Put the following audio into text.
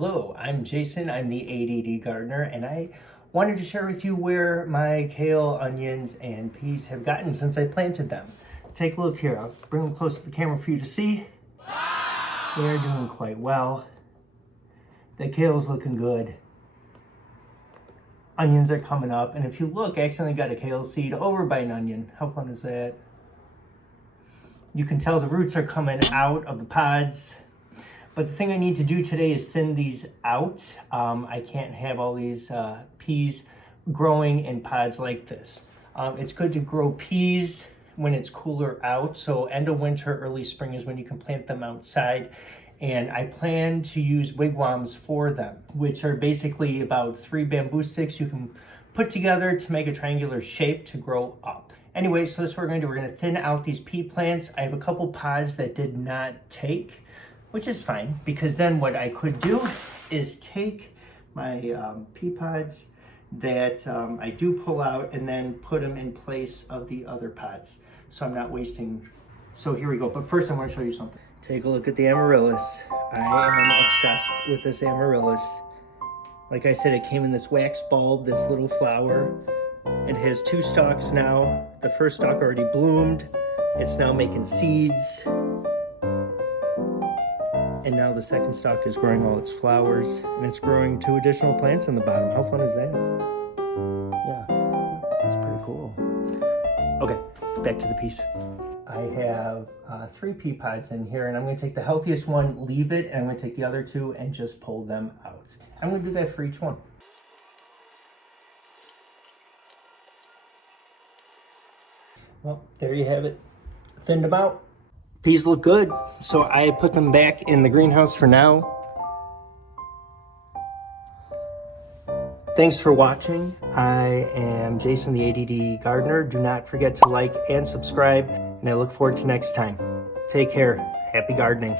Hello, I'm Jason. I'm the ADD gardener, and I wanted to share with you where my kale, onions, and peas have gotten since I planted them. Take a look here. I'll bring them close to the camera for you to see. They're doing quite well. The kale's looking good. Onions are coming up, and if you look, I accidentally got a kale seed over by an onion. How fun is that? You can tell the roots are coming out of the pods. But the thing I need to do today is thin these out. I can't have all these peas growing in pods like this. It's good to grow peas when it's cooler out. So end of winter, early spring is when you can plant them outside. And I plan to use wigwams for them, which are basically about 3 bamboo sticks you can put together to make a triangular shape to grow up. Anyway, so this is what we're going to do. We're going to thin out these pea plants. I have a couple pods that did not take, which is fine, because then what I could do is take my pea pods that I do pull out and then put them in place of the other pods, so I'm not wasting. So here we go. But first I want to show you something. Take a look at the Amaryllis. I am obsessed with this Amaryllis. Like I said, it came in this wax bulb, this little flower. It has 2 stalks now. The first stalk already bloomed. It's now making seeds. And now the second stalk is growing all its flowers, and it's growing 2 additional plants in the bottom. How fun is that? Yeah, that's pretty cool. Okay, back to the piece. I have 3 pea pods in here, and I'm going to take the healthiest one, leave it, and I'm going to take the other 2 and just pull them out. I'm going to do that for each one. Well, there you have it. Thinned them out. Peas look good, so I put them back in the greenhouse for now. Thanks for watching. I am Jason, the ADD gardener. Do not forget to like and subscribe, and I look forward to next time. Take care. Happy gardening.